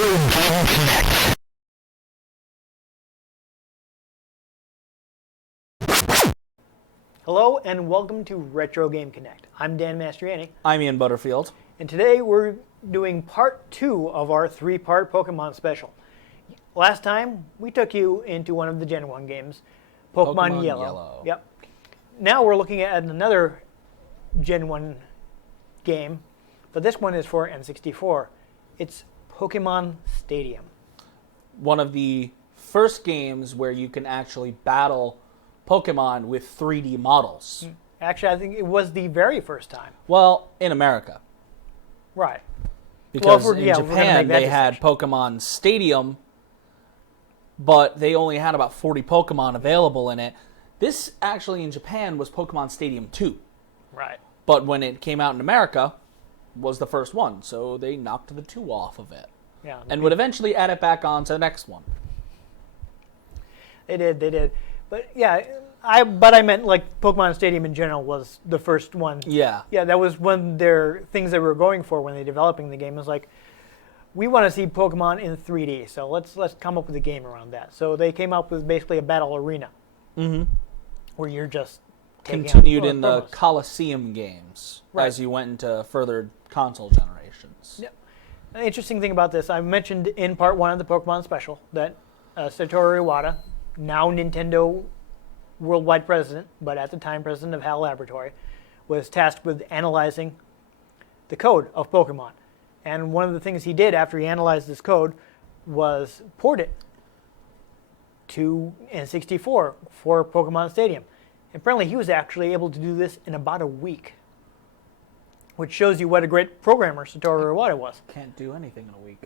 Game Connect. Hello and welcome to Retro Game Connect. I'm Dan Mastriani. I'm Ian Butterfield. And today we're doing part 2 of our 3-part Pokemon special. Last time we took you into one of the Gen 1 games, Pokemon Yellow. Yep. Now we're looking at another Gen 1 game, but this one is for N64. It's Pokemon Stadium. One of the first games where you can actually battle Pokemon with 3D models. Actually, I think it was the very first time. Well, in America. Right. Because in Japan they had Pokemon Stadium, but they only had about 40 Pokemon available in it. This actually in Japan was Pokemon Stadium 2. Right. But when it came out in America, was the first one, so they knocked the 2 off of it. Yeah. And would eventually add it back on to the next one. They did. But yeah, I meant like Pokemon Stadium in general was the first one. Yeah. Yeah, that was one of their things they were going for when they were developing the game. It was like, we want to see Pokemon in 3D, so let's come up with a game around that. So they came up with basically a battle arena. Mm-hmm. Where you're just continued in the Coliseum games right. as you went into further console generations. Yeah. An interesting thing about this, I mentioned in part 1 of the Pokemon special that Satoru Iwata, now Nintendo worldwide president, but at the time president of HAL Laboratory, was tasked with analyzing the code of Pokemon. And one of the things he did after he analyzed this code was port it to N64 for Pokemon Stadium. And apparently he was actually able to do this in about a week, which shows you what a great programmer Satoru Iwata was. Can't do anything in a week.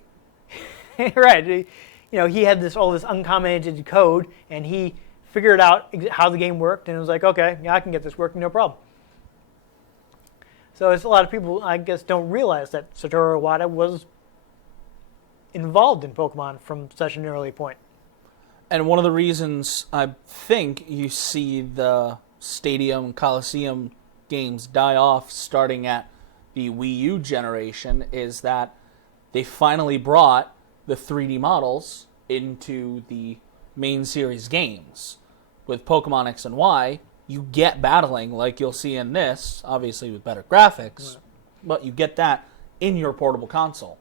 Right. You know, he had all this uncommented code, and he figured out how the game worked, and it was like, okay, yeah, I can get this working, no problem. So it's a lot of people, I guess, don't realize that Satoru Iwata was involved in Pokemon from such an early point. And one of the reasons I think you see the Stadium, Coliseum games die off starting at the Wii U generation is that they finally brought the 3D models into the main series games. With Pokemon X and Y, you get battling like you'll see in this, obviously with better graphics, but you get that in your portable console.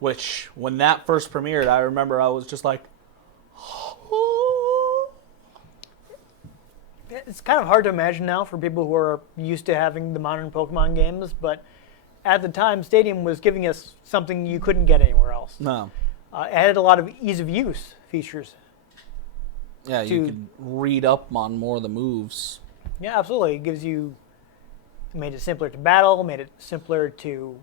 Which, when that first premiered, I remember I was just like, it's kind of hard to imagine now for people who are used to having the modern Pokemon games, but at the time, Stadium was giving us something you couldn't get anywhere else. No. It had a lot of ease of use features. Yeah, you could read up on more of the moves. Yeah, absolutely. It made it simpler to battle, made it simpler to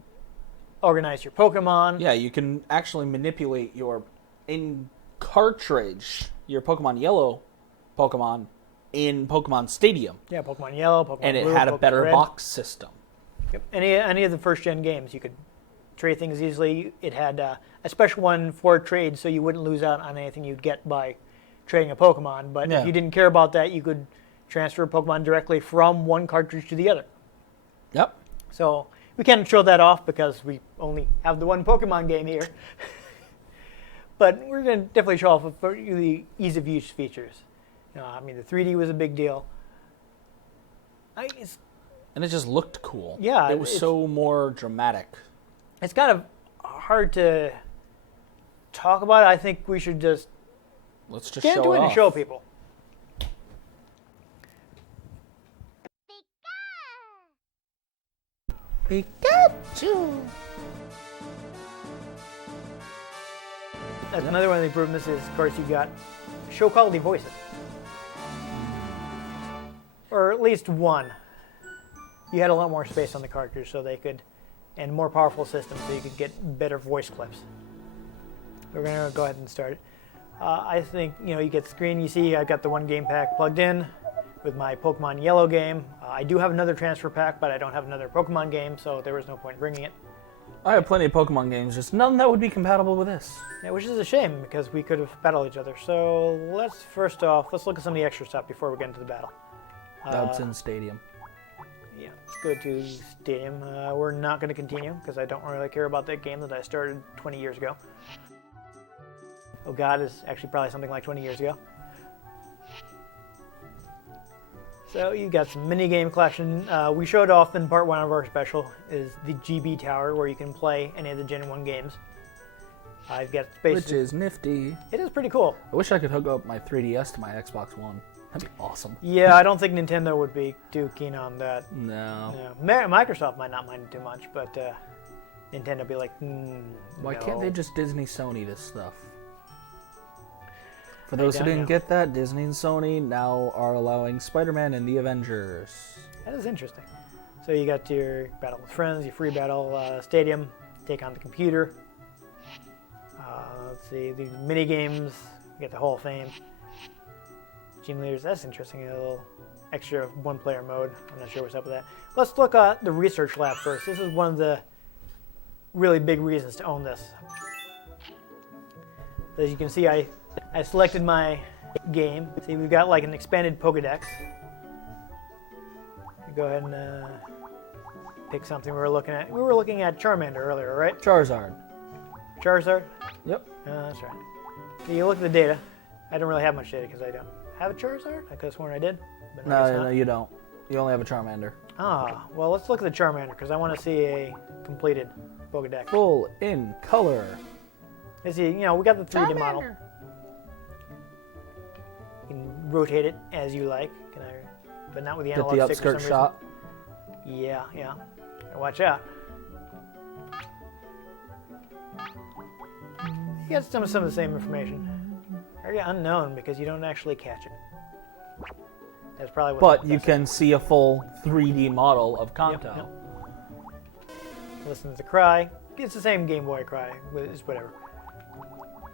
organize your Pokemon. Yeah, you can actually manipulate your in-cartridge, your Pokemon Yellow Pokemon, in Pokemon Stadium. Yeah, Pokemon Yellow, Pokemon and it Blue, had a Pokemon better Red. box system. Yep. Any of the first-gen games, you could trade things easily. It had a special one for trade, so you wouldn't lose out on anything you'd get by trading a Pokemon. But if you didn't care about that, you could transfer Pokemon directly from one cartridge to the other. Yep. So we can't show that off because we only have the one Pokemon game here. But we're going to definitely show off the ease of use features. I mean, the 3D was a big deal. And it just looked cool. Yeah. It was so more dramatic. It's kind of hard to talk about it. I think we should just Let's just get show into it off. and show people. Pikachu! That's another one of the improvements is, of course, you got show quality voices. Or at least one. You had a lot more space on the cartridge so they could, and more powerful system so you could get better voice clips. We're going to go ahead and start it. I think, you get the screen, you see I've got the one game pack plugged in with my Pokemon Yellow game. I do have another transfer pack, but I don't have another Pokemon game, so there was no point in bringing it. I have plenty of Pokemon games, just none that would be compatible with this. Yeah, which is a shame because we could have battled each other. So let's first off, let's look at some of the extra stuff before we get into the battle. That's in Stadium. Yeah, let's go to Stadium. We're not going to continue because I don't really care about that game that I started 20 years ago. Oh God, is actually probably something like 20 years ago. So you've got some mini game collection. We showed off in part 1 of our special is the GB Tower, where you can play any of the Gen 1 games. I've got space. Which is nifty. It is pretty cool. I wish I could hook up my 3DS to my Xbox One. That'd be awesome. Yeah, I don't think Nintendo would be too keen on that. No. Yeah. Microsoft might not mind it too much, but Nintendo would be like, Why no. can't they just Disney Sony this stuff? For those who don't didn't know. get that, Disney and Sony now are allowing Spider-Man and the Avengers. That is interesting. So you got your battle with friends, your free battle stadium, take on the computer. Let's see, the mini games. You get the Hall of Fame. Gym leaders. That's interesting. A little extra one-player mode. I'm not sure what's up with that. Let's look at the research lab first. This is one of the really big reasons to own this. As you can see, I selected my game. See, we've got like an expanded Pokedex. Go ahead and pick something we were looking at. We were looking at Charmander earlier, right? Charizard. Charizard? Yep. That's right. So you look at the data. I don't really have much data because I don't have a Charizard. I could have sworn I did. But I guess No, not. you don't. You only have a Charmander. Ah, well, let's look at the Charmander because I want to see a completed Pokedex. Full in color. You see, we got the 3D model. You can rotate it as you like. But not with the Get analog the stick for upskirt some shot. reason. Yeah. Watch out. You got some of the same information. Very unknown because you don't actually catch it. That's probably what. But you can see a full 3D model of Kanto. Yep. Listen to the cry. It's the same Game Boy cry. It's whatever.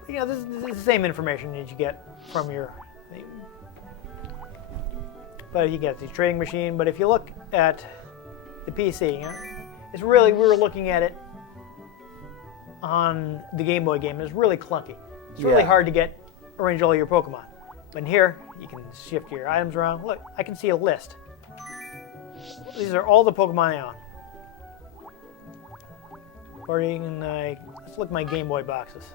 This is the same information that you get from your. But you get the trading machine. But if you look at the PC, it's really, we were looking at it on the Game Boy game. It's really clunky. It's really hard to arrange all your Pokemon. But in here, you can shift your items around. Look, I can see a list. These are all the Pokemon I own. Or you can, let's look at my Game Boy boxes.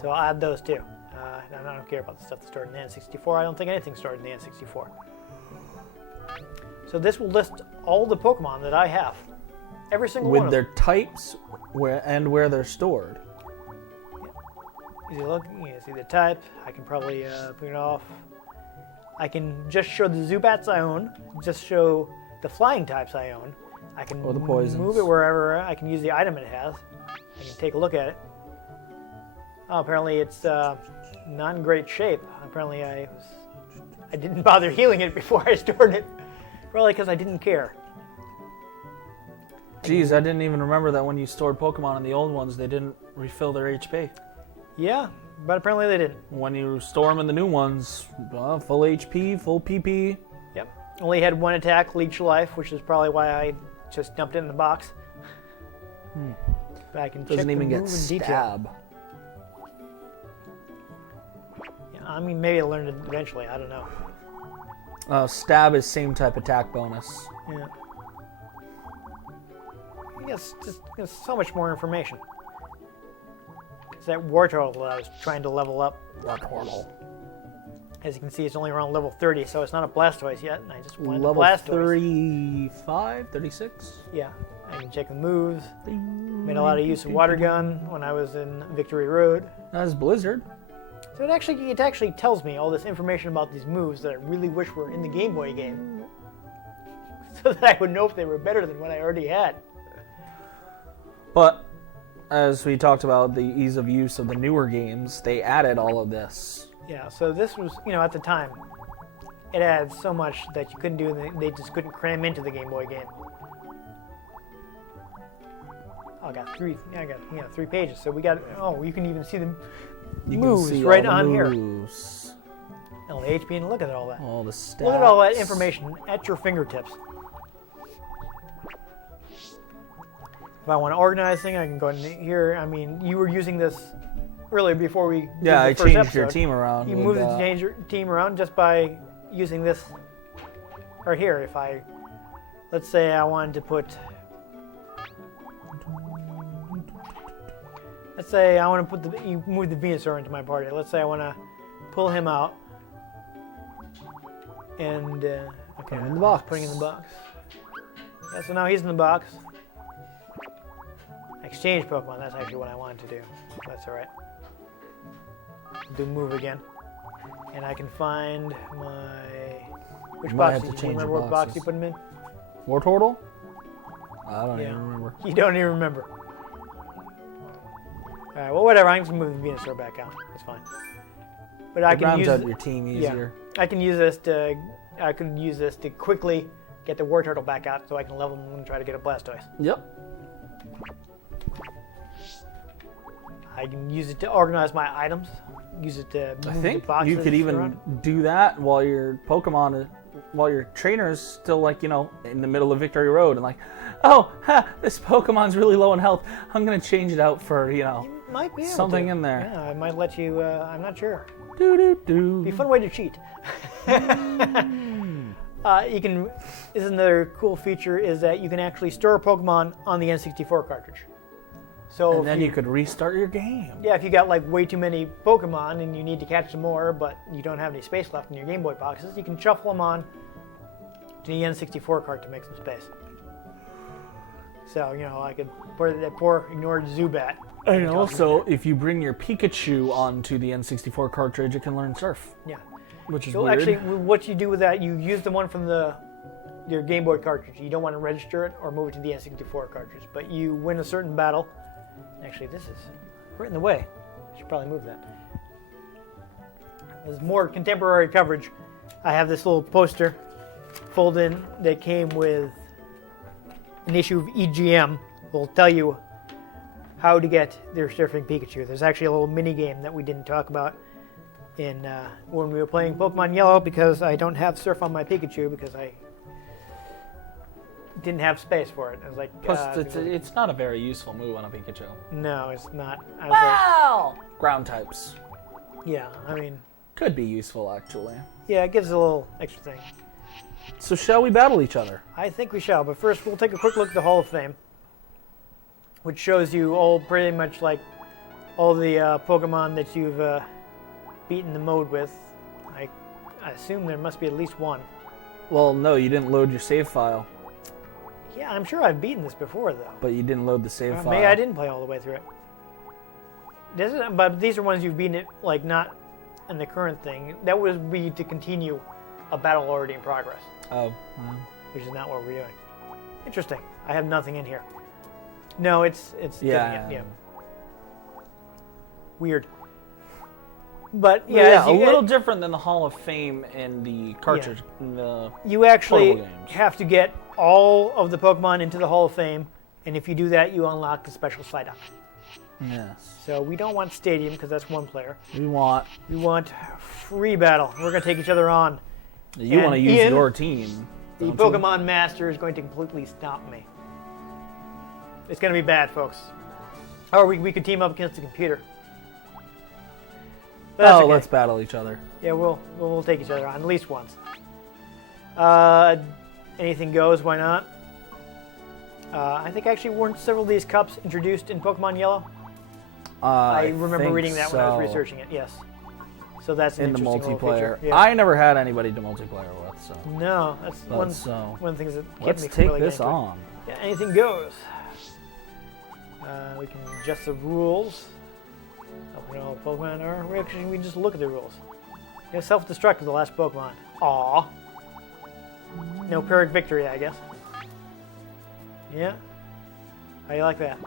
So I'll add those too. I don't care about the stuff that's stored in the N64. I don't think anything's stored in the N64. So this will list all the Pokemon that I have. Every single one With of their them. types where they're stored. You look, you see the type. I can probably put it off. I can just show the Zubats I own. Just show the flying types I own. I can Or the poisons. move it wherever. I can use the item it has. I can take a look at it. Oh, apparently it's not in great shape. Apparently I didn't bother healing it before I stored it. Probably because I didn't care. Geez, I didn't even remember that when you stored Pokemon in the old ones, they didn't refill their HP. Yeah, but apparently they didn't. When you store them in the new ones, full HP, full PP. Yep. Only had one attack, leech life, which is probably why I just dumped it in the box. But I can check Doesn't the even get move in detail. stab. Yeah, I mean, maybe I'll learn it eventually. I don't know. Stab is same type attack bonus. Yeah. Yes, just there's so much more information. It's that Wartortle that I was trying to level up. Wartortle. As you can see, it's only around level 30, so it's not a Blastoise yet, and I just wanted Level a Blastoise. 35, 36? Yeah, I can check the moves. Made a lot of use of Water Gun when I was in Victory Road. That's Blizzard. So it actually tells me all this information about these moves that I really wish were in the Game Boy game. So that I would know if they were better than what I already had. But as we talked about the ease of use of the newer games, they added all of this. Yeah, so this was, at the time, it had so much that you couldn't do, and they just couldn't cram into the Game Boy game. Oh, I got three pages. So we got, you can even see the moves right on here. Oh, the HP, and look at all that. All the stats. Look at all that information at your fingertips. If I want to organize things, I can go in here. I mean, you were using this earlier before we did I the first changed your episode. team around. You with, moved your team around just by using this right here. If let's say I wanted to put Let's say I want to you move the Venusaur into my party. Let's say I want to pull him out. And, okay. Put him in the box. Putting him in the box. Yeah, so now he's in the box. Exchange Pokemon, that's actually what I wanted to do. That's alright. Do move again. And I can find my... Which box? Do you remember what box you put him in? War Turtle? I don't even remember. You don't even remember. Alright, well whatever, I'm just going to move the Venusaur back out. That's fine. But I can use your team easier. Yeah, I can use this to... I could use this to quickly get the War Turtle back out so I can level him and try to get a Blastoise. Yep. I can use it to organize my items. Use it to move I think the boxes you could even around. do that while your while your trainer is still like, you know, in the middle of Victory Road and like, oh, this Pokemon's really low in health. I'm going to change it out for, you know, You might be able something to. in there. Yeah, I might let you, I'm not sure. Do. Be a fun way to cheat. You can, this is another cool feature is that you can actually store a Pokemon on the N64 cartridge. So And then you could restart your game. Yeah, if you got like way too many Pokemon and you need to catch some more, but you don't have any space left in your Game Boy boxes, you can shuffle them on to the N64 cart to make some space. So, you know, I could put that poor ignored Zubat. And also, if you bring your Pikachu onto the N64 cartridge, it can learn Surf. Yeah. Which is So weird. actually, what you do with that, you use the one from your Game Boy cartridge. You don't want to register it or move it to the N64 cartridge, but you win a certain battle. Actually, this is right in the way. I should probably move that. There's more contemporary coverage. I have this little poster fold-in that came with an issue of EGM. Will tell you how to get their Surfing Pikachu. There's actually a little mini game that we didn't talk about in when we were playing Pokemon Yellow because I don't have Surf on my Pikachu because I didn't have space for it. I was like, Plus, it's not a very useful move on a Pikachu. no, it's not. I was Wow! Ground types. like, yeah, I mean, Could be useful, actually. yeah, it gives a little extra thing. So shall we battle each other? I think we shall, but first we'll take a quick look at the Hall of Fame, which shows you all pretty much like all the Pokemon that you've beaten the mode with. I assume there must be at least one. Well, no, you didn't load your save file. Yeah, I'm sure I've beaten this before, though. But you didn't load the save file. Maybe I didn't play all the way through it. But these are ones you've beaten it, like, not in the current thing. That would be to continue a battle already in progress. Oh. Which is not what we're doing. Interesting. I have nothing in here. No, it's Yeah. doing it. Yeah. Weird. But yeah, A little different than the Hall of Fame and the cartridge. In the you actually portable games. have to get all of the Pokemon into the Hall of Fame, and if you do that, you unlock the special Psyduck. Yes. So we don't want Stadium because that's one player. We want... We want free battle. We're going to take each other on. You want to use Ian, your team. The don't you? Pokemon Master is going to completely stomp me. It's going to be bad, folks. Or we could team up against the computer. But that's okay. Let's battle each other. Yeah, we'll take each other on at least once. Anything goes, why not? I think actually weren't several of these cups introduced in Pokemon Yellow? I remember reading that when I was researching it, yes. So that's an in the interesting little multiplayer. feature. Yeah. I never had anybody to multiplayer with, so. No, that's one of the things that kept Let's me from take really this getting into it. on. Yeah, anything goes. We can adjust the rules. We know what Pokemon are. We can just look at the rules. Yeah, self-destruct is the last Pokemon. Aww. No Pyrrhic Victory, I guess. Yeah. How you like that?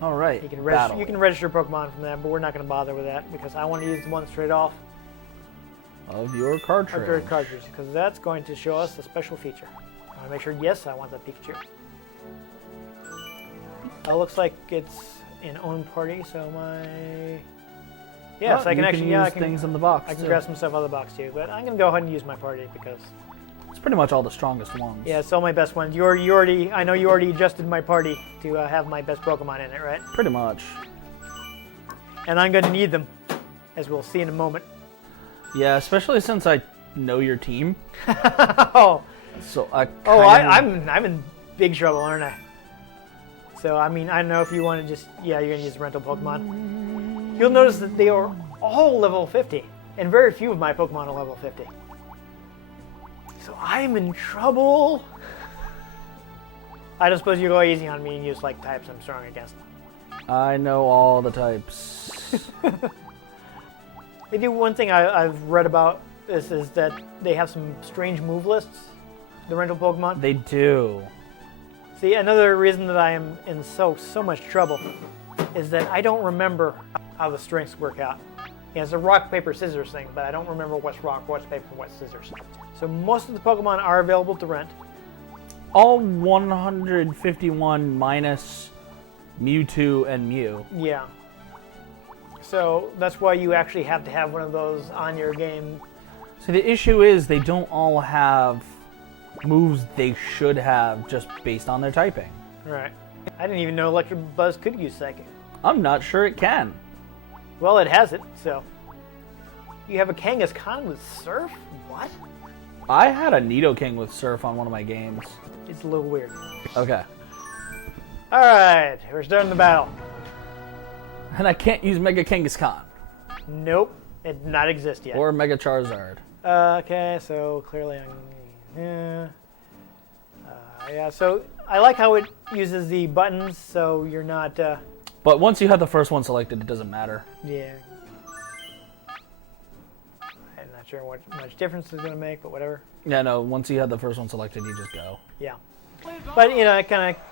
All right. You can register Pokemon from that, but we're not going to bother with that because I want to use the one straight off Of your cartridge. our cartridge because that's going to show us a special feature. I want to make sure, yes, I want that Pikachu. It looks like it's in own party, so my... Yes, I can actually use things in the box. I can grab some stuff out of the box too, but I'm going to go ahead and use my party because... It's pretty much all the strongest ones. Yeah, it's all my best ones. I know you already adjusted my party to have my best Pokemon in it, right? Pretty much. And I'm going to need them, as we'll see in a moment. Yeah, especially since I know your team. Oh, So I I'm in big trouble, aren't I? So, I mean, I don't know if you want to just... Yeah, you're going to use rental Pokemon. You'll notice that they are all level 50. And very few of my Pokemon are level 50. So I'm in trouble. I don't suppose you go easy on me and use like types I'm strong against. I know all the types. They do one thing I've read about this is that they have some strange move lists, the rental Pokemon. They do. See, another reason that I am in so much trouble is that I don't remember how the strengths work out. Yeah, it's a rock, paper, scissors thing, but I don't remember what's rock, what's paper, and what's scissors. So most of the Pokemon are available to rent. All 151 minus Mewtwo and Mew. Yeah. So that's why you actually have to have one of those on your game. So the issue is they don't all have moves they should have just based on their typing. Right. I didn't even know Electric Buzz could use Psychic. I'm not sure it can. Well, it has it, so. You have a Kangaskhan with Surf? What? I had a Nidoking with Surf on one of my games. It's a little weird. Okay. Alright, we're starting the battle. And I can't use Mega Kangaskhan. Nope, it did not exist yet. Or Mega Charizard. Okay, so clearly I'm... yeah, so I like how it uses the buttons, so you're not... But once you have the first one selected, it doesn't matter. Yeah. I'm not sure what much difference it's going to make, but whatever. Yeah, no, once you have the first one selected, you just go. Yeah. But, you know, it kind of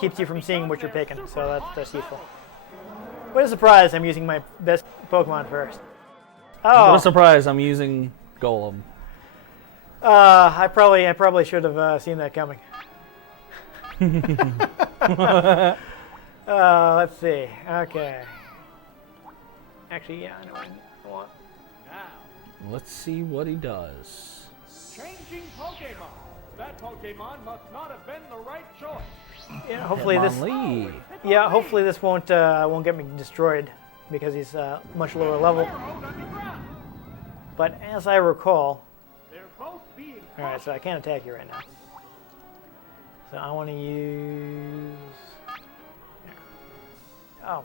keeps you from seeing what you're picking, so that's useful. What a surprise, I'm using my best Pokemon first. Oh. What a surprise, I'm using Golem. I probably should have seen that coming. Let's see. Okay. Actually, yeah, I know what I want. Now, Let's see what he does. changing Pokemon. That Pokemon must not have been the right choice. Yeah, hopefully this. Hitmonlee. Yeah, hopefully this won't get me destroyed because he's much lower level. Burrowed underground. But as I recall, They're both being all right, so I can't attack you right now. So I want to use. Oh.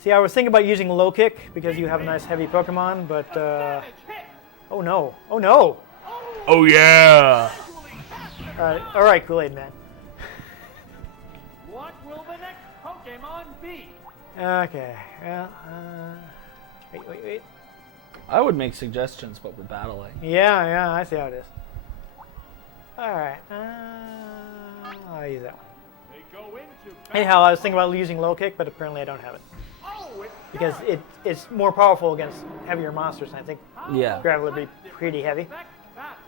See, I was thinking about using low kick because you have a nice heavy Pokemon, but damage hit. oh no, oh no! Oh yeah! All right, Kool-Aid Man. What will the next Pokemon be? Okay, well, wait. I would make suggestions, but we're battling. Yeah, I see how it is. All right, I'll use that one. They go into Anyhow, I was thinking about using low kick, but apparently I don't have it Oh, it's because it's more powerful against heavier monsters. And I think Yeah. gravel would be pretty heavy. Next battle.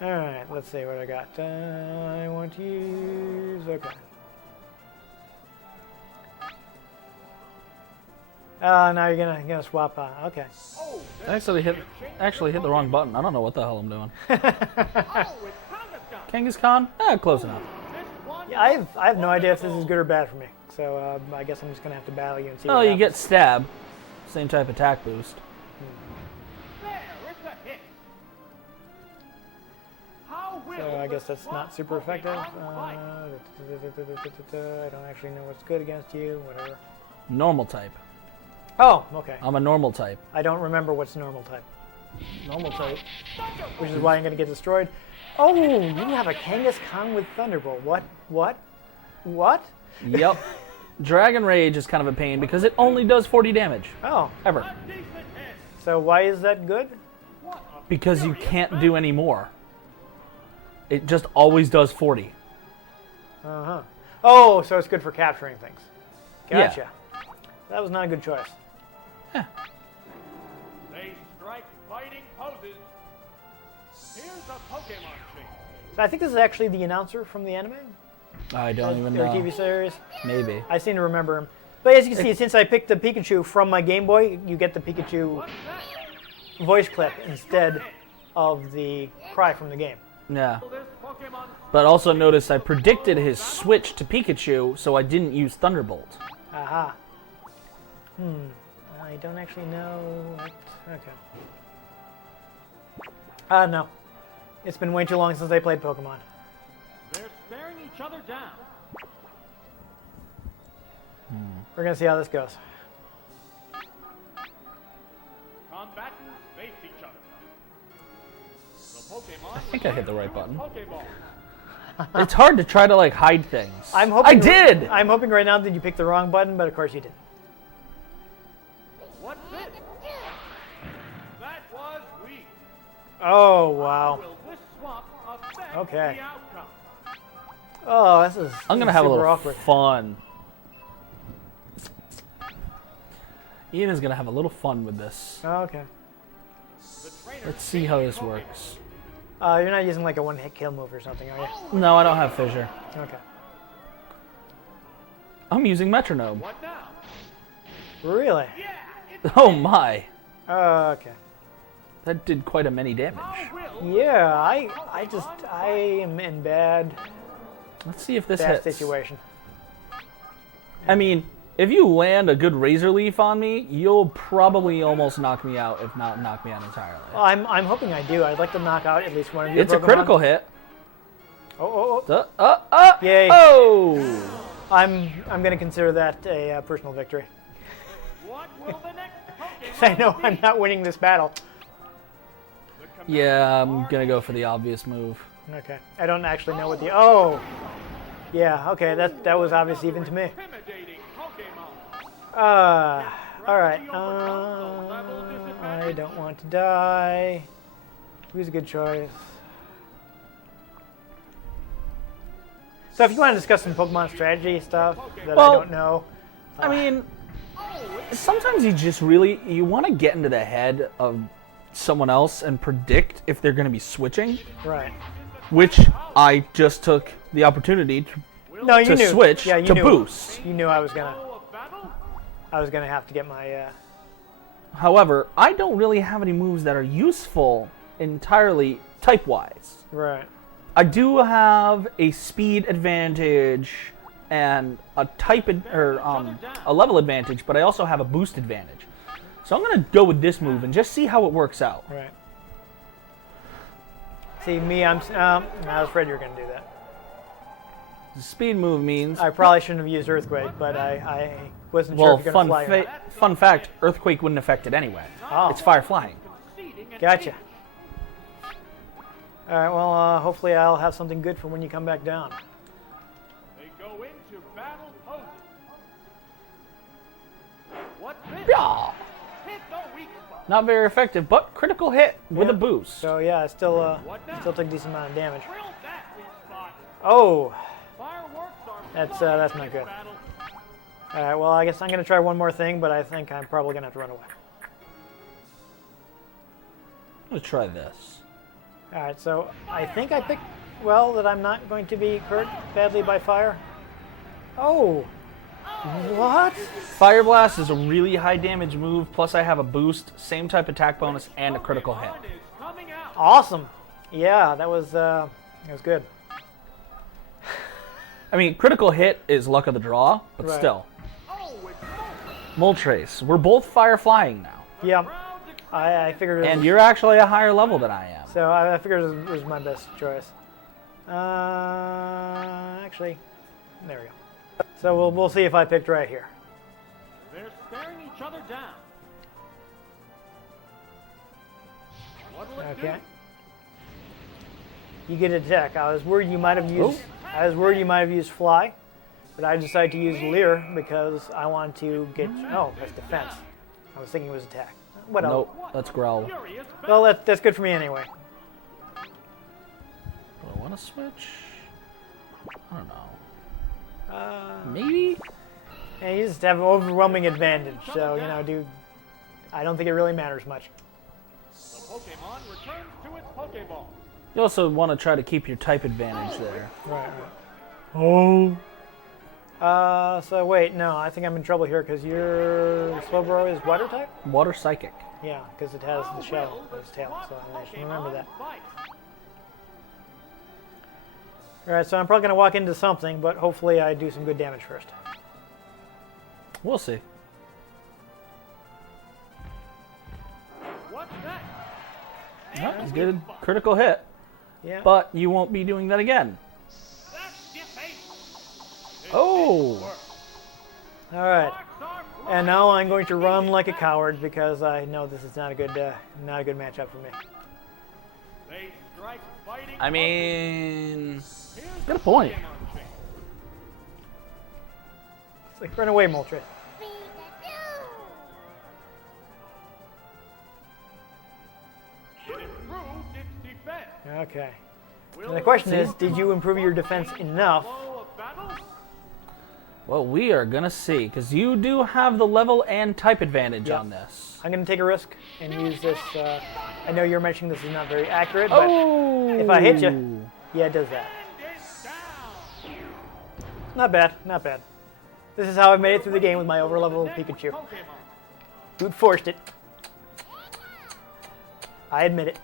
All right, let's see what I got. I want to use. Okay. Now you're gonna swap. Okay. Oh, I actually hit the wrong button. I don't know what the hell I'm doing. oh, it's Kangaskhan? Kangaskhan. Close enough. This one Yeah, I have no idea if this is good or bad for me. So I guess I'm just gonna have to battle you and see. Oh, what you happens. get stab. Same type attack boost. there, it's a hit. How will So I the guess that's swamp not super effective. Pokemon fight? I don't actually know what's good against you. Whatever. Normal type. Oh, okay. I'm a normal type. I don't remember what's normal type, Normal type. which is why I'm gonna get destroyed. Oh, you have a Kangaskhan with Thunderbolt. What? Yep. Dragon Rage is kind of a pain because it only does 40 damage. Oh, Ever. A decent hit. so why is that good? What a Because you furious can't do any more. It just always does 40. Uh-huh. Oh, so it's good for capturing things. Yeah. Gotcha. That was not a good choice. They strike fighting poses. Here's a Pokemon change. So I think this is actually the announcer from the anime. I don't even Their know. TV series. Maybe. I seem to remember him. But as you can see, since I picked the Pikachu from my Game Boy, you get the Pikachu What's that? voice clip instead of the cry from the game. Yeah. This Pokemon But also notice I predicted his switch to Pikachu, so I didn't use Thunderbolt. Aha. I don't actually know what... Okay. No. It's been way too long since I played Pokemon. They're staring each each other down. We're gonna see how this goes. Combatants face each other. The Pokemon I think I hit the right button. Pokeball. It's hard to try to like hide things. I'm hoping. I did. I'm hoping right now that you picked the wrong button, but of course you didn't. What's this? That was weak. Oh wow. Will this swap affect Okay. the outcome? Oh, this is. I'm gonna have a super little awkward. fun. Ian is gonna have a little fun with this. Oh, okay. The trainer Let's see how this works. You're not using like a one-hit kill move or something, are you? No, I don't have fissure. Okay. I'm using metronome. What now? Really? Yeah, it's Oh my. Okay. That did quite a many damage. how will Yeah, I am in bad Let's see if this hits. situation. I mean, if you land a good razor leaf on me, you'll probably almost knock me out, if not knock me out entirely. Well, I'm hoping I do. I'd like to knock out at least one of your It's a Pokemon. critical hit. Oh. Yay. Oh! I'm going to consider that a personal victory. what will the next Pokemon 'Cause I know be? I'm not winning this battle. The command Yeah, I'm are gonna go for the obvious move. Okay. I don't actually know what the... Oh! Yeah, okay, that was obvious even to me. intimidating Pokemon. Alright. I don't want to die. Who's a good choice? So if you want to discuss some Pokemon strategy stuff that I Well, don't know... I mean, sometimes you want to get into the head of someone else and predict if they're going to be switching, Right. which I just took the opportunity No, you to knew. switch Yeah, you to knew. boost. You knew I was gonna Of battle? have to get my... However, I don't really have any moves that are useful entirely type-wise. Right. I do have a speed advantage and a a level advantage, but I also have a boost advantage. So I'm going to go with this move and just see how it works out. Right. See, me, I was afraid you were going to do that. The speed move means... I probably shouldn't have used Earthquake, but I wasn't sure Well, if you're going to fly or not. fun fact, Earthquake wouldn't affect it anyway. Oh. It's fire flying. Conceding an Gotcha. edge. All right, well, hopefully I'll have something good for when you come back down. They go into battle poses. What's this? Yeah. Hit the weak spot. Not very effective, but critical hit with Yeah. a boost. So, yeah, I still What now? took a decent amount of damage. Drill that weak spot. Oh! Fireworks are That's not good. battle. All right, well, I guess I'm going to try one more thing, but I think I'm probably going to have to run away. I'm going to try this. All right, so I think I picked, well, that I'm not going to be hurt badly by fire. Oh! What? Fire Blast is a really high damage move, plus I have a boost, same type attack bonus, and a critical hit. Pokemon is coming out. Awesome! Yeah, that was good. I mean, critical hit is luck of the draw, but Right. still. Oh, it's over. Moltres, we're both fire flying now. Yeah, Crowd's excited. I figured it And was, you're actually a higher level than I am. so I figured it was my best choice. Actually, there we go. So we'll see if I picked right here. They're staring each other down. What'll it Okay. do? You get attack. I was worried you might have used. Oh. I was worried you might have used fly, but I decided to use Leer because I wanted to get. Oh, that's defense. I was thinking it was attack. What else? Nope, that's growl. Do Furious Well, that's good for me anyway. I want to switch? I don't know. Uh, Maybe? and you just have an overwhelming advantage, so dude. I don't think it really matters much. The Pokemon returns to its Pokeball. You also want to try to keep your type advantage there. Right. Oh. So wait, no, I think I'm in trouble here because your Slowbro is water type. Water Psychic. Yeah, because it has the shell on its tail, so I should remember that. Alright, so I'm probably going to walk into something, but hopefully I do some good damage first. We'll see. What's that? That was good. Critical hit. Yeah. But you won't be doing that again. That's defacing. Oh! All right. Sparks are flying. And now I'm going to run like a coward because I know this is not a good matchup for me. They strike fighting. I mean, Here's got a the point. Pokemon chain. It's like run away, Moltres. It improved its defense. Okay. Will And the question the is, did you improve your defense enough? flow of battle? well, we are gonna see, because you do have the level and type advantage Yep. on this. I'm going to take a risk and use this. I know you're mentioning this is not very accurate, but Oh! if I hit you, yeah, it does that. And it's down. Not bad, not bad. This is how I made it through the game with my overleveled Pikachu. Pokemon. Brute forced it. I admit it.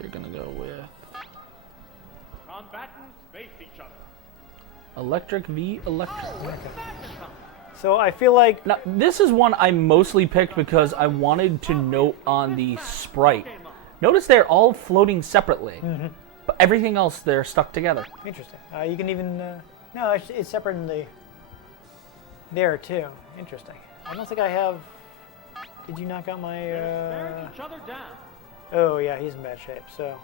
You're gonna go with Combatants face each other. Electric v Electric. So I feel like Now, this is one I mostly picked because I wanted to note on the sprite. Notice they're all floating separately, but everything else they're stuck together. interesting. You can even no, it's separate in the there too. Interesting. I don't think I have. Did you knock out my? Staring each other down. Oh yeah, he's in bad shape. So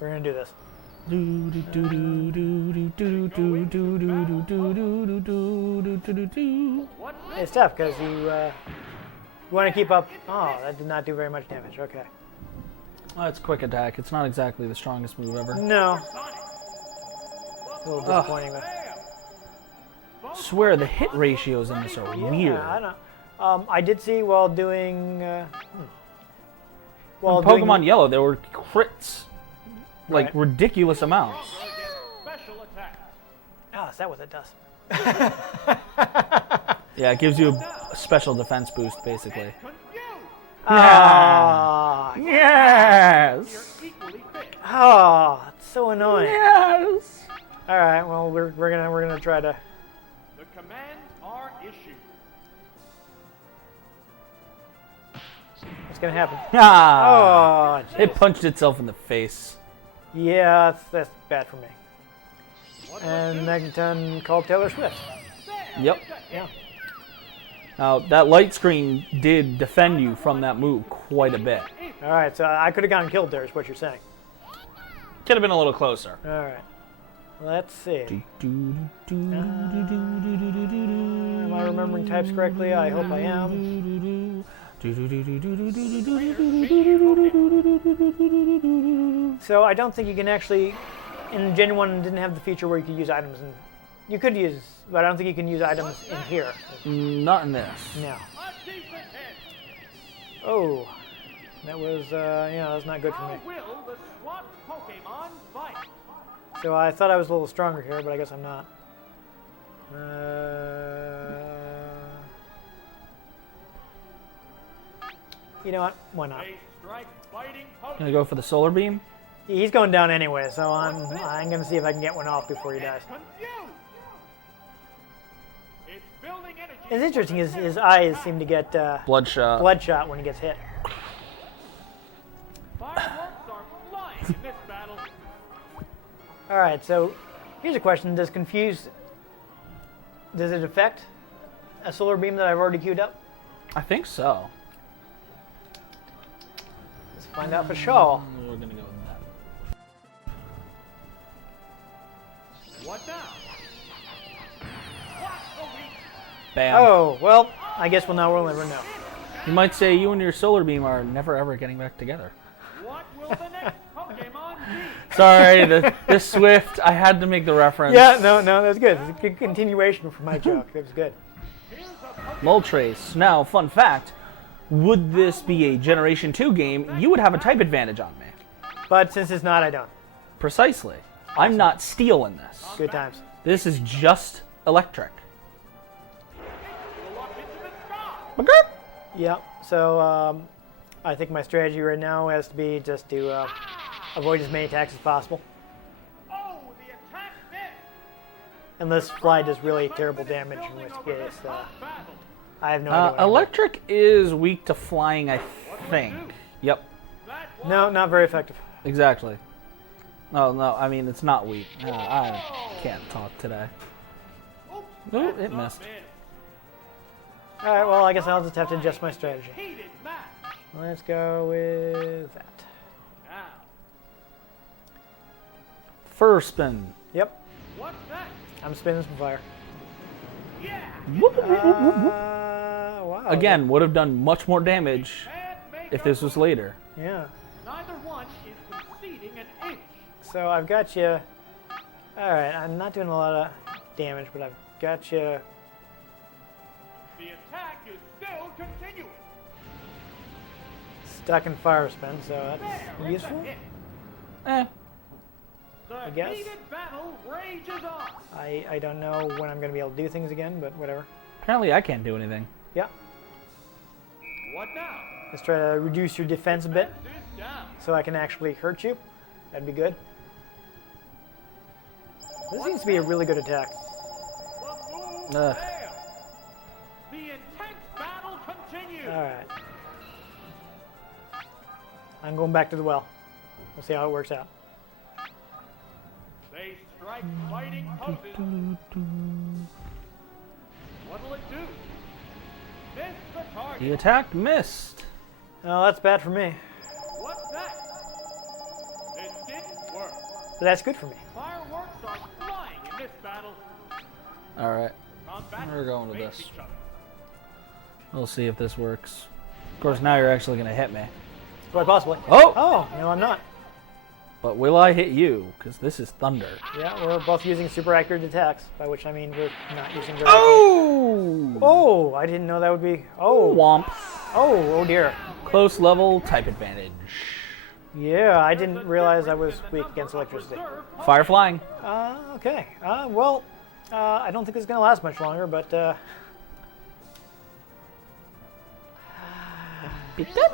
we're gonna do this. What It's tough because you want to keep up. Oh, that did not do very much damage. Okay. Well, it's quick attack. It's not exactly the strongest move ever. No. A little disappointing. But Swear the hit ratios in this are weird. yeah, I don't. I did see while doing. In While Pokemon doing, Yellow, there were crits, like Right. ridiculous amounts. special attack? Oh, is that what it does? Yeah, it gives you a special defense boost, basically. Confused. Ah, Yes. Equally fit. oh, it's so annoying. Yes. All right, well we're gonna try to. The commands are issued. What's gonna happen? Ah. Oh, It punched itself in the face. yeah, that's bad for me. What And will Magneton called Taylor Swift. Yep. Yeah. Now that light screen did defend you from that move quite a bit. All right, so I could have gotten killed there, is what you're saying. Could have been a little closer. All right. Let's see. Am I remembering types correctly? I hope I am. So I don't think you can actually, in Gen 1 didn't have the feature where you could use items, and you could use, but I don't think you can use items in here. Not in this. No. a decent hit? Oh, that was, yeah, that's not good for me. How will the SWAT Pokemon fight? So I thought I was a little stronger here, but I guess I'm not. You know what? Why not? They strike fighting Gonna Pokemon. go for the solar beam. He's going down anyway, so I'm gonna see if I can get one off before he dies. Confused. It's building energy. It's interesting. His eyes seem to get Bloodshot. bloodshot when he gets hit. Fireworks are flying in this battle. All right. So here's a question: does it affect a solar beam that I've already queued up? I think so. Let's find out for sure. We're gonna go with that. What now? What a week. Bam. Oh well, I guess we'll never know. You might say you and your solar beam are never ever getting back together. What will the next Pokemon be? Sorry, the Swift. I had to make the reference. Yeah, no, that's good. It's a good continuation from my joke. That was good. Here's a Pokemon. Moltres. Now, fun fact: would this be a Generation 2 game? You would have a type advantage on me. But since it's not, I don't. Precisely. I'm not Steel in this. Good times. This is just Electric. Go up into the sky. Yeah. So I think my strategy right now has to be just to avoid as many attacks as possible. Oh, the attack missed. Unless Fly does really terrible damage, in which case I have no idea. what I'm Electric is weak to flying, I think. Yep, That doing. No, not very effective. exactly. Oh, no, I mean, it's not wheat. I can't talk today. Oh, it missed. All right, well, I guess I'll just have to adjust my strategy. Heated match. Let's go with that. Now, First spin. Yep, what's that? I'm spinning some fire. Yeah. Wow. Again, would have done much more damage And make if up this was later. Yeah. Neither one is conceding an inch. So I've got you. All right, I'm not doing a lot of damage, but I've got you. The attack is still continuing. Stuck in fire spin, so There, that's it's a useful. hit. Eh. The guess. heated battle rages on. I don't know when I'm going to be able to do things again, but whatever. Apparently I can't do anything. Yeah. What now? Let's try to reduce your defense a bit Defense is down. so I can actually hurt you. That'd be good. This seems to be a really good attack. The move Ugh. failed. The intense battle continues. All right. I'm going back to the well. We'll see how it works out. They strike fighting poses. What'll it do? Miss the target. The attack missed. Oh, that's bad for me. What's that? It didn't work. But that's good for me. Fireworks are flying in this battle. Alright, Combatants We're going with face this. each other. we'll see if this works. Of course, now you're actually going to hit me. Quite possibly. Oh! Oh, no, I'm not. But will I hit you? Because this is thunder. Yeah, we're both using super accurate attacks, by which I mean we're not using very Oh! Oh, I didn't know that would be. Oh, Womp. oh dear. Close level, type advantage. Yeah, I didn't realize I was weak against electricity. Fire flying. Okay. Well, I don't think this is going to last much longer, but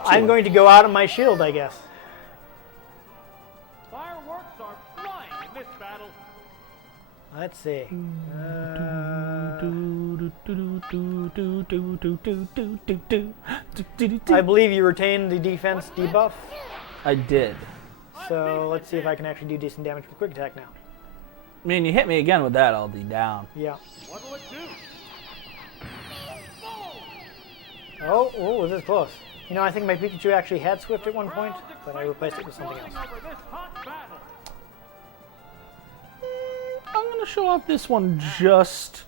I'm going to go out of my shield, I guess. Fireworks are flying in this battle. Let's see. I believe you retained the defense debuff, I did. so let's see if I can actually do decent damage with quick attack now. I mean, you hit me again with that, I'll be down. Yeah. What'll it do? Oh, this is close. You know, I think my Pikachu actually had Swift at one point, but I replaced it with something else. Over this hot battle. I'm going to show off this one just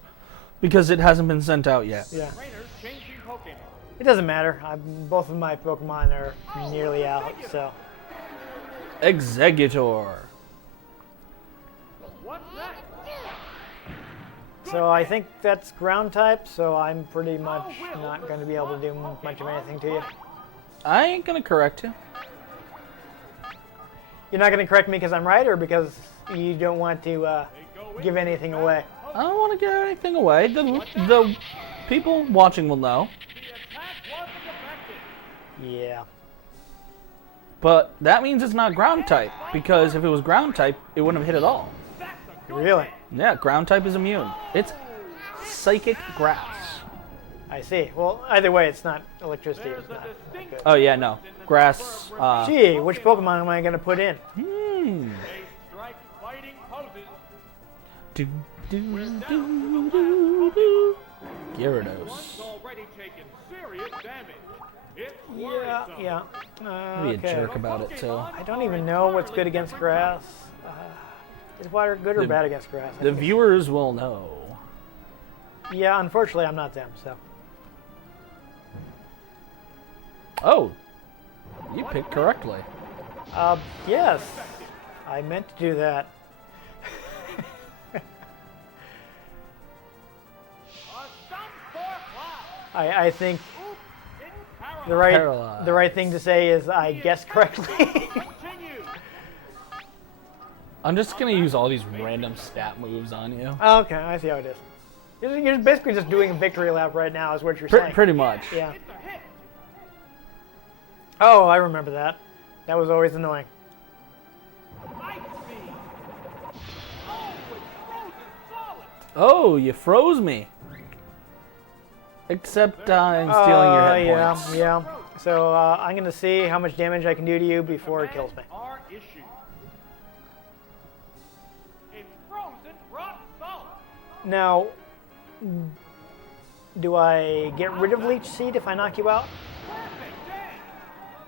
because it hasn't been sent out yet. Yeah. Trainers changing Pokemon. It doesn't matter. Both of my Pokemon are nearly out, so. Executor. What's that? So I think that's ground type, so I'm pretty much not going to be able to do much of anything to you. I ain't going to correct you. You're not going to correct me because I'm right, or because you don't want to They go in. give anything away? I don't want to give anything away. The people watching will know. The attack wasn't effective. Yeah. But that means it's not ground type, because if it was ground type, it wouldn't have hit at all. That's a good Really? hit. Yeah, ground type is immune. It's psychic grass. I see. Well, either way, it's not electricity. There's It's a not distinct good. Oh yeah, no. Grass, Gee, which Pokemon am I going to put in? They strike fighting poses. do, do, We're down to the do, last do, do. Pokemon. Gyarados. One's already taken serious damage. It's Yeah, worrisome. yeah. Be a Okay. jerk about it too. I don't even know what's good against grass. Is water good or The- bad against grass? I The think viewers will know. yeah, unfortunately, I'm not them, so. Oh, you picked correctly. Yes. I meant to do that. A stump for Cloud. I think Oops, it's the paralyzed. right thing to say is I guessed correctly. Continue. I'm just gonna use all these random stat moves on you. Okay, I see how it is. You're basically just doing a victory lap right now, is what you're saying. Pretty much. Yeah. It's a hit. Oh, I remember that. That was always annoying. Ice Beam. Oh, it's frozen solid. Oh, you froze me. Except I'm stealing your hit yeah, points. yeah. So I'm going to see how much damage I can do to you before it kills me. Are issued. Now, do I get rid of Leech Seed if I knock you out?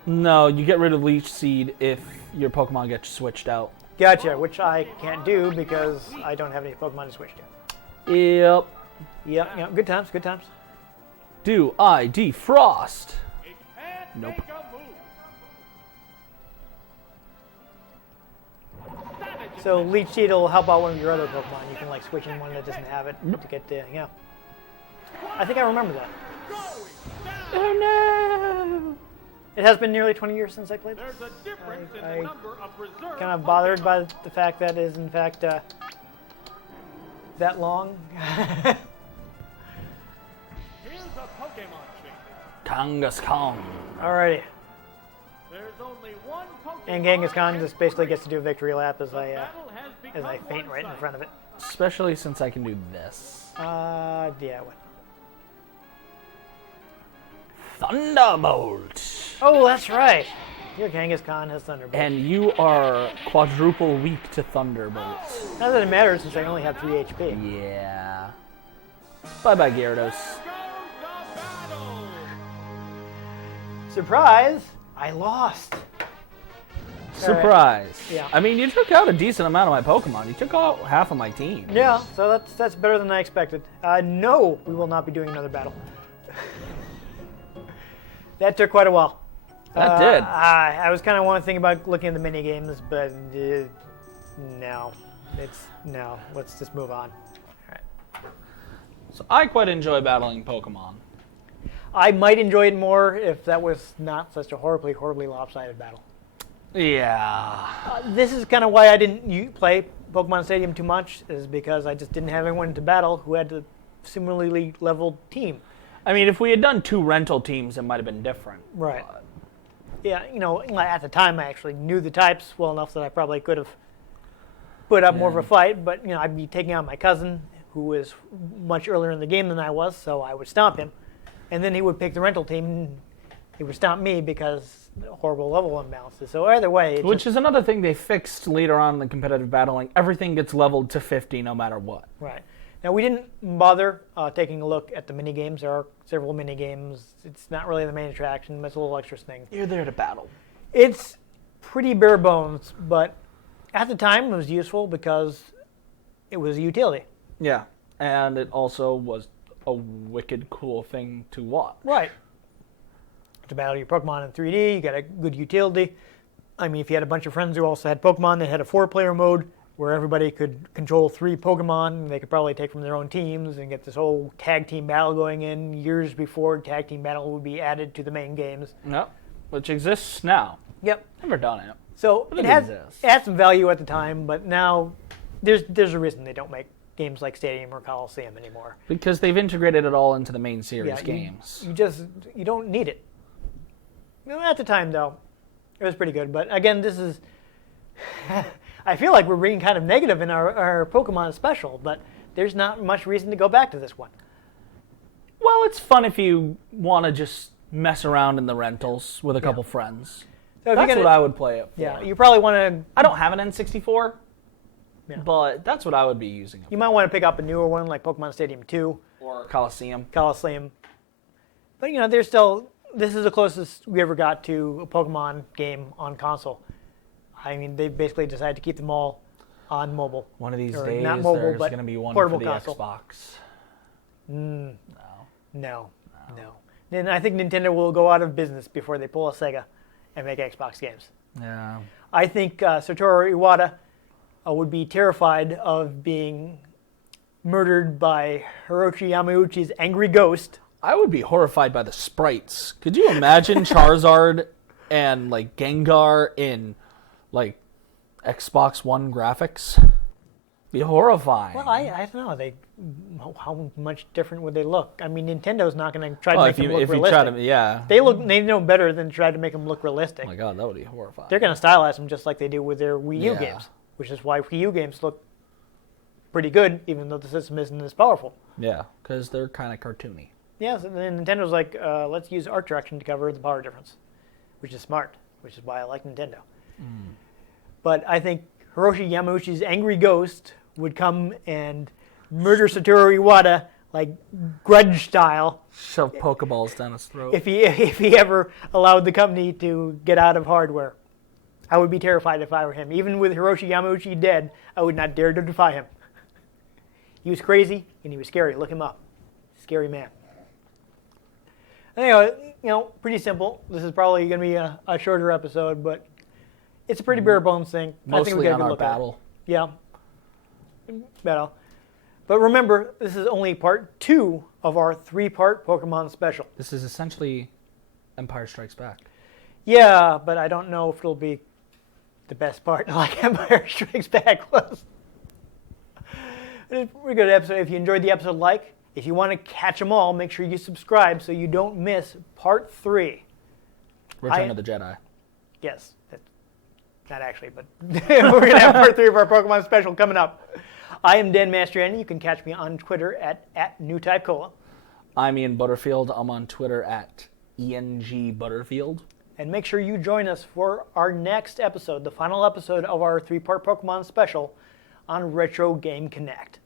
No, you get rid of Leech Seed if your Pokemon gets switched out. Gotcha, which I can't do because I don't have any Pokemon to switch to. Yep. Yep, good times, good times. Do I defrost? Nope. So Leech Seed will help out one of your other Pokemon. You can like switch in one that doesn't have it to get the, yeah. I think I remember that. Oh no! It has been nearly 20 years since I played this. There's a difference in the number of reserve Kind of bothered by Pokemon. the fact that it is in fact that long. Here's a Pokemon chain. Kangaskhan. Alrighty. There's only one Pokemon. And Kangaskhan just basically gets to do a victory lap as I Battle has become faint right in one-sided. front of it. Especially since I can do this. Yeah. What? Thunderbolt. Oh, that's right. Your Kangaskhan has Thunderbolt. And you are quadruple weak to Thunderbolt. That doesn't matter since I only have 3 HP. Yeah. Bye-bye, Gyarados. Goes the battle. Surprise! I lost. Surprise. Yeah. I mean, you took out a decent amount of my Pokemon. You took out half of my team. Yeah, so that's better than I expected. No, we will not be doing another battle. That took quite a while. That did. I was kind of want to think about looking at the mini games, but no. No. Let's just move on. All right. So I quite enjoy battling Pokemon. I might enjoy it more if that was not such a horribly, horribly lopsided battle. Yeah. This is kind of why I didn't play Pokemon Stadium too much, is because I just didn't have anyone to battle who had a similarly leveled team. I mean, if we had done 2 rental teams, it might have been different. Right. Yeah, at the time I actually knew the types well enough that I probably could have put up more of a fight, but I'd be taking on my cousin who was much earlier in the game than I was, so I would stomp him. And then he would pick the rental team, and he would stomp me because horrible level imbalances. So either way... Which is another thing they fixed later on in the competitive battling. Everything gets leveled to 50 no matter what. Right. Now, we didn't bother taking a look at the mini games. There are several mini games. It's not really the main attraction, but it's a little extra thing. You're there to battle. It's pretty bare bones, but at the time it was useful because it was a utility. Yeah. And it also was a wicked cool thing to watch. Right. To battle your Pokemon in 3D, you got a good utility. I mean, if you had a bunch of friends who also had Pokemon that had a 4-player mode, where everybody could control 3 Pokemon. They could probably take from their own teams and get this whole tag team battle going in years before tag team battle would be added to the main games. Yep. Which exists now. Yep. Never done it. So But it it had exists. some value at the time, but now there's a reason they don't make games like Stadium or Coliseum anymore. Because they've integrated it all into the main series Yeah, games. You don't need it. At the time, though, it was pretty good. But again, this is... I feel like we're being kind of negative in our Pokemon special, but there's not much reason to go back to this one. Well, it's fun if you want to just mess around in the rentals with a couple friends. So if That's you're what I would play it for. Yeah, you probably want to... I don't have an N64, Yeah. but that's what I would be using it You might want to pick up a newer one like Pokemon Stadium 2, for. Coliseum. Coliseum. But there's still... This is the closest we ever got to a Pokemon game on console. I mean, they basically decided to keep them all on mobile. One of these Or days, not mobile, there's but going to be one for portable the console. Xbox. No. Then I think Nintendo will go out of business before they pull a Sega and make Xbox games. Yeah. I think Satoru Iwata would be terrified of being murdered by Hiroshi Yamauchi's angry ghost. I would be horrified by the sprites. Could you imagine Charizard and like Gengar in like Xbox One graphics? Be horrifying. Well, I don't know. How much different would they look? I mean, Nintendo's not going to try to make them look realistic. try to, yeah. They know better than to try to make them look realistic. Oh my god, that would be horrifying. They're going to stylize them just like they do with their Wii U Yeah. games, which is why Wii U games look pretty good, even though the system isn't as powerful. Yeah, because they're kind of cartoony. Yeah, so then Nintendo's like, let's use art direction to cover the power difference, which is smart, which is why I like Nintendo. But I think Hiroshi Yamauchi's angry ghost would come and murder Satoru Iwata like grudge style Shove Pokeballs down his throat. if he ever allowed the company to get out of hardware. I would be terrified if I were him. Even with Hiroshi Yamauchi dead, I would not dare to defy him. He was crazy and he was scary. Look him up. Scary man. Anyway, pretty simple. This is probably going to be a shorter episode, but it's a pretty bare bones thing. I think we Mostly get a on good our look at it. battle. Yeah. Battle. But remember, this is only part 2 of our 3-part Pokemon special. This is essentially Empire Strikes Back. Yeah, but I don't know if it'll be the best part like Empire Strikes Back was. It's a pretty good episode. If you enjoyed the episode, like. If you want to catch them all, make sure you subscribe so you don't miss part 3. Return of the Jedi. Yes. Not actually, but we're going to have part 3 of our Pokemon special coming up. I am Dan Mastriani. You can catch me on Twitter at NewTypeCola. I'm Ian Butterfield. I'm on Twitter at ENG Butterfield. And make sure you join us for our next episode, the final episode of our 3-part Pokemon special on Retro Game Connect.